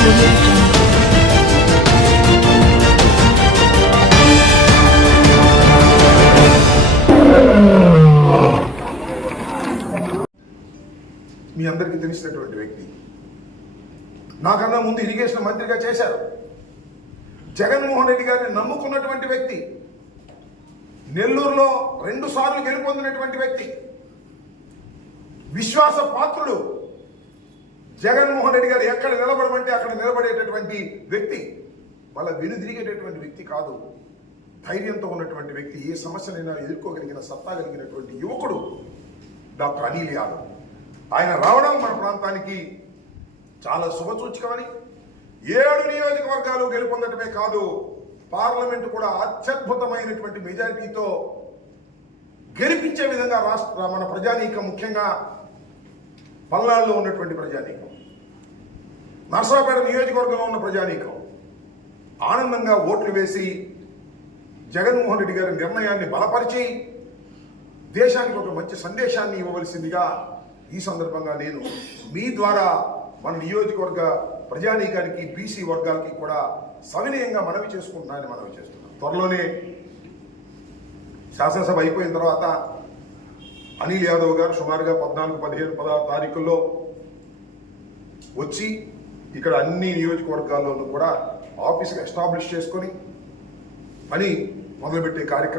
మీ అందరికీ తెలిసినటువంటి వ్యక్తి. నాకన్నా ముందు ఇరిగేషన్ మంత్రిగా చేశారు. జగన్మోహన్ రెడ్డి గారిని నమ్ముకున్నటువంటి వ్యక్తి. నెల్లూరులో రెండు సార్లు గెలుపొందినటువంటి వ్యక్తి. విశ్వాస పాత్రుడు. జగన్మోహన్ రెడ్డి గారు ఎక్కడ నిలబడమంటే అక్కడ నిలబడేటటువంటి వ్యక్తి వాళ్ళ వెనుదిరిగేటటువంటి వ్యక్తి కాదు. ధైర్యంతో ఉన్నటువంటి వ్యక్తి ఏ సమస్యనైనా ఎదుర్కోగలిగిన సత్తా కలిగినటువంటి యువకుడు డాక్టర్ అనిల్ యాదవ్. ఆయన రావడం మన ప్రాంతానికి చాలా శుభసూచకమని. ఏడు నియోజకవర్గాలు గెలుపొందటమే కాదు పార్లమెంట్ కూడా అత్యద్భుతమైనటువంటి మెజారిటీతో గెలిపించే విధంగా రాష్ట్ర మన ప్రజానీకం ముఖ్యంగా పల్నాడులో ఉన్నటువంటి ప్రజానీకం. నర్సరాపేట నియోజకవర్గంలో ఉన్న ప్రజానీకం. ఆనందంగా ఓట్లు వేసి జగన్మోహన్ రెడ్డి గారి నిర్ణయాన్ని బలపరిచి దేశానికి ఒక మంచి సందేశాన్ని ఇవ్వవలసిందిగా ఈ సందర్భంగా నేను మీ ద్వారా మన నియోజకవర్గ ప్రజానీకానికి బీసీ వర్గాలకి కూడా సవినయంగా మనవి చేసుకుంటున్నానని మనవి చేస్తున్నాను. త్వరలోనే శాసనసభ అయిపోయిన తర్వాత అనిల్ యాదవ్ గారు సుమారుగా పద్నాలుగు పదిహేను పదహారు తారీఖుల్లో వచ్చి ఇక్కడ అన్ని నియోజకవర్గాల్లోనూ కూడా ఆఫీస్ ఎస్టాబ్లిష్ చేసుకొని పని మొదలుపెట్టే కార్యక్రమం